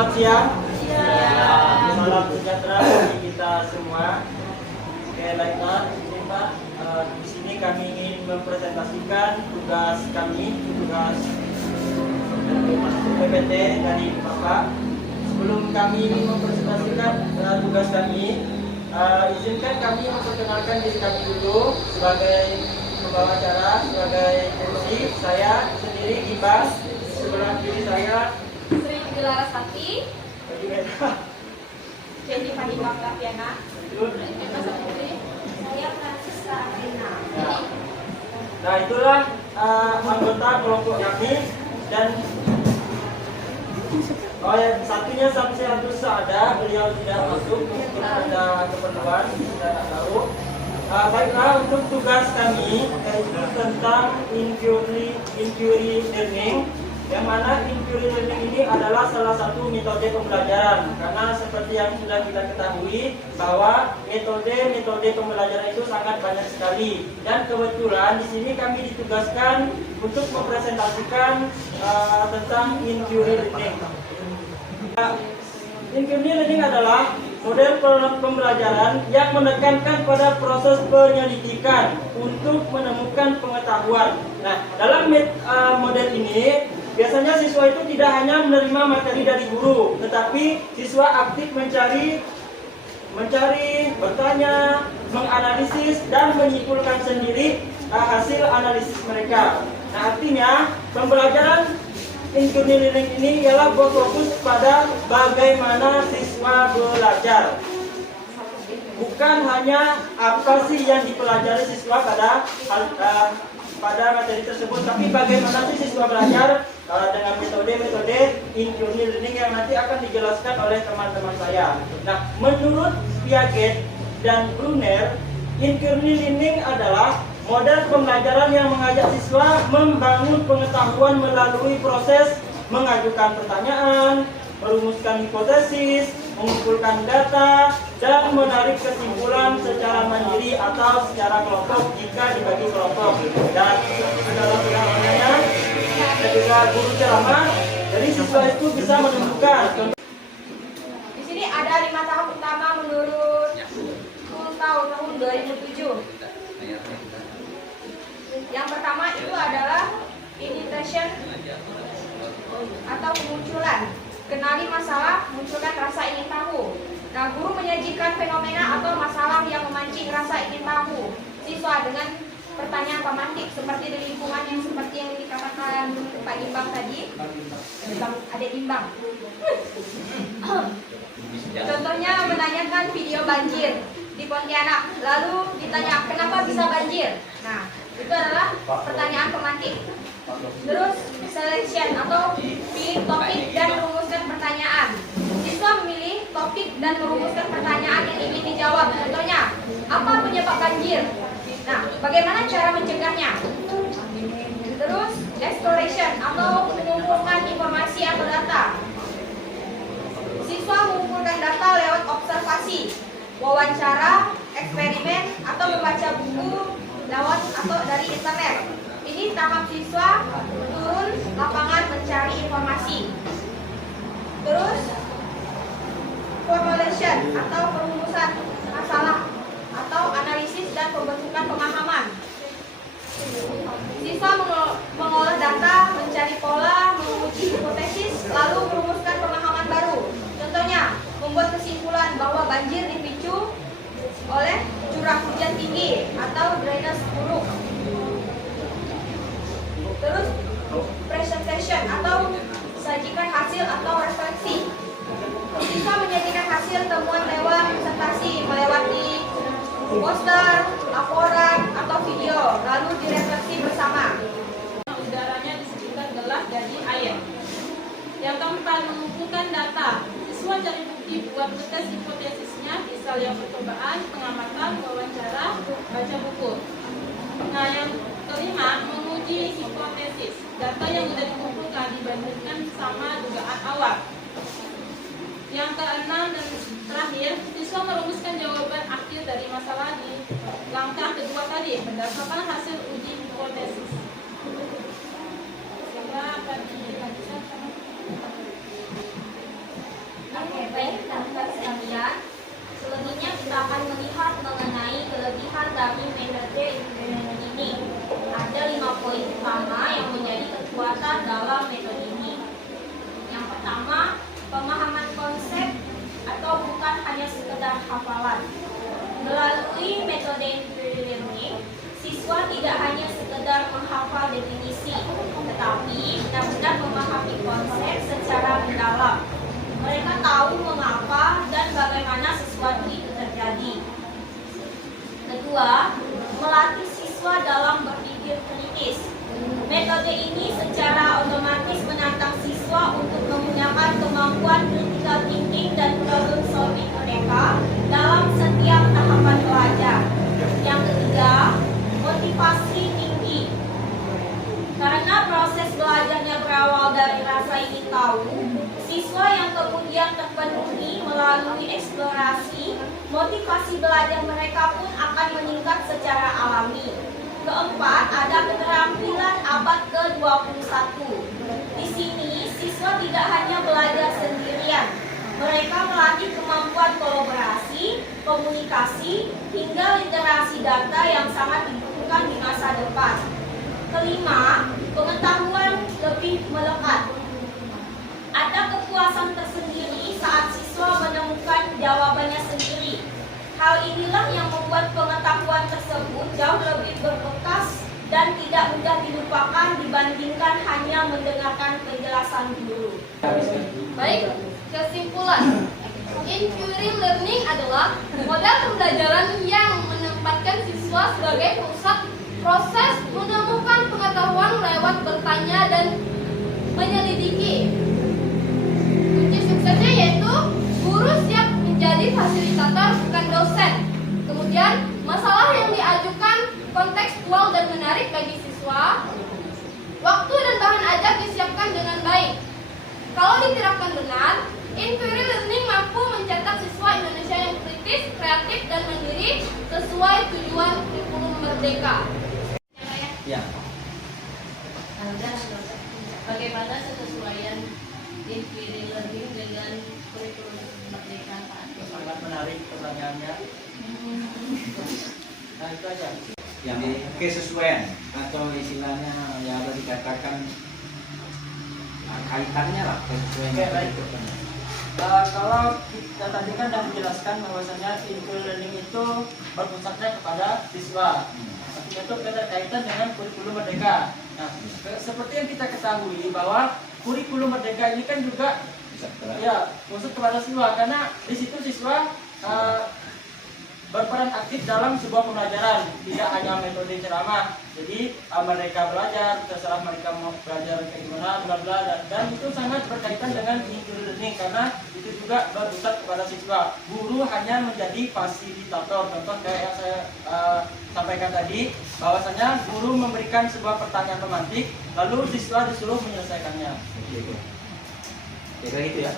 Selamat siang. Siang. Salam sejahtera bagi kita semua. Oke, baiklah, ini Pak. Di sini kami ingin mempresentasikan tugas kami, tugas PPT dari Bapak. Sebelum kami ingin mempresentasikan tugas kami, izinkan kami memperkenalkan diri kami dulu sebagai pembawa acara, sebagai MC. Saya sendiri Gibas, sebelah kiri saya Sri Larasati, bagi mereka. Jadi Panibang Lapiana, Betul. saya Francisca Arina. Nah, itulah anggota kelompok kami. Dan satunya Samsi Abdul Saada, beliau tidak masuk mungkin ada keperluan, kita tak tahu. Baiklah, untuk tugas kami yaitu tentang inquiry learning, yang mana inquiry learning ini adalah salah satu metode pembelajaran. Karena seperti yang sudah kita ketahui bahwa metode pembelajaran itu sangat banyak sekali. Dan kebetulan di sini kami ditugaskan untuk mempresentasikan tentang inquiry learning. Inquiry learning adalah model pembelajaran yang menekankan pada proses penyelidikan untuk menemukan pengetahuan. Nah, dalam model ini biasanya siswa itu tidak hanya menerima materi dari guru, tetapi siswa aktif mencari, bertanya, menganalisis, dan menyimpulkan sendiri hasil analisis mereka. Nah, artinya pembelajaran inquiry learning ini ialah berfokus pada bagaimana siswa belajar. Bukan hanya apa sih yang dipelajari siswa pada materi tersebut, tapi bagaimana sih siswa belajar dengan metode-metode inquiry learning yang nanti akan dijelaskan oleh teman-teman saya. Nah, menurut Piaget dan Brunner, inquiry learning adalah model pembelajaran yang mengajak siswa membangun pengetahuan melalui proses mengajukan pertanyaan, merumuskan hipotesis, mengumpulkan data, dan menarik kesimpulan secara mandiri atau secara kelompok jika dibagi kelompok. Dan saudara-saudaranya dan juga guru ceramah, jadi siswa itu bisa menemukan. Di sini ada 5 tahap utama menurut tahun 2007. Yang pertama itu adalah initiation atau kemunculan. Kenali masalah, munculkan rasa ingin tahu. Nah, guru menyajikan fenomena atau masalah yang memancing rasa ingin tahu siswa dengan pertanyaan pemantik seperti di lingkungan yang seperti yang dikatakan Pak Imbang tadi. Adik Imbang. Contohnya menanyakan video banjir di Pontianak, lalu ditanya kenapa bisa banjir. Nah, itu adalah pertanyaan pemantik. Terus selection atau pilih topik dan merumuskan pertanyaan. Siswa memilih topik dan merumuskan pertanyaan yang ingin dijawab. Contohnya, apa penyebab banjir? Nah, bagaimana cara mencegahnya? Terus exploration atau mengumpulkan informasi atau data. Siswa mengumpulkan data lewat observasi, wawancara, eksperimen, atau membaca buku lewat atau dari internet. Ini tahap siswa turun lapangan mencari informasi. Terus formulation atau perumusan masalah atau analisis dan pembentukan pemahaman. Siswa mengolah data, mencari pola, menguji hipotesis, lalu merumuskan pemahaman baru. Contohnya, membuat kesimpulan bahwa banjir dipicu oleh curah hujan tinggi atau drainase buruk. Terus presentation atau sajikan hasil atau refleksi. Siswa menyajikan hasil temuan lewat presentasi melewati poster, laporan, atau video, lalu direfleksi bersama. Udaranya disebutkan gelap jadi air. Yang keempat, mengumpulkan data. Siswa cari bukti buat tes hipotesisnya, bisa lihat percobaan, pengamatan, wawancara, baca buku. Nah, yang kelima, menguji hipotesis. Data yang sudah dikumpulkan dibandingkan sama dugaan awal. Yang keenam dan terakhir, siswa merumuskan jawaban akhir dari masalah di langkah kedua tadi berdasarkan hasil uji hipotesis. Sehingga akan dilanjutkan. metode inquiry learning, siswa tidak hanya sekedar menghafal definisi, tetapi benar-benar memahami konsep secara mendalam. Mereka tahu mengapa dan bagaimana sesuatu itu terjadi. Kedua, melatih siswa dalam berpikir kritis. Metode ini secara otomatis menantang siswa untuk menggunakan kemampuan critical thinking dan problem solving mereka dalam setiap tahapan belajar. Yang ketiga, motivasi tinggi. Karena proses belajarnya berawal dari rasa ingin tahu, siswa yang kemudian terpenuhi melalui eksplorasi, motivasi belajar mereka pun akan meningkat secara alami. Keempat, ada keterampilan abad ke-21. Di sini, siswa tidak hanya belajar sendirian. Mereka melatih kemampuan kolaborasi, komunikasi, hingga literasi data yang sangat dibutuhkan di masa depan. Kelima, pengetahuan lebih melekat. Ada kepuasan tersendiri saat siswa menemukan jawabannya sendiri. Hal inilah yang membuat pengetahuan tersebut jauh lebih berbekas dan tidak mudah dilupakan dibandingkan hanya mendengarkan penjelasan guru. Baik, kesimpulan. Inquiry learning adalah model pembelajaran yang menempatkan siswa sebagai pusat proses menemukan pengetahuan lewat bertanya dan menyelidiki. Kunci suksesnya yaitu guru siap menjadi fasilitator bukan dosen. Kemudian masalah yang diajukan kontekstual dan menarik bagi siswa. Waktu dan bahan ajar disiapkan dengan baik. Kalau diterapkan benar, inquiry learning mampu mencetak siswa Indonesia yang kritis, kreatif, dan mandiri sesuai tujuan kurikulum merdeka. Ya. Bagaimana kesesuaian inquiry learning dengan kurikulum merdeka Pak? Sangat menarik pertanyaannya. Nah itu aja. Yang kesesuaian atau istilahnya yang ada dikatakan kaitannya lah kesesuaian. Oke, baik. Kalau kita tadi kan sudah menjelaskan bahwasanya inquiry learning itu berpusatnya kepada siswa. Artinya itu berkaitan dengan kurikulum merdeka. Nah, seperti yang kita ketahui bahwa kurikulum merdeka ini kan juga ya khusus kepada siswa karena di situ siswa berperan aktif dalam sebuah pembelajaran, tidak hanya metode ceramah. Jadi mereka belajar, terserah mereka mau belajar kayak gimana, bla bla dan itu sangat berkaitan dengan inquiry learning karena itu juga berpusat kepada siswa. Guru hanya menjadi fasilitator. Contoh kayak yang saya sampaikan tadi, bahwasanya guru memberikan sebuah pertanyaan pemantik, lalu siswa disuruh menyelesaikannya. Kayak gitu ya.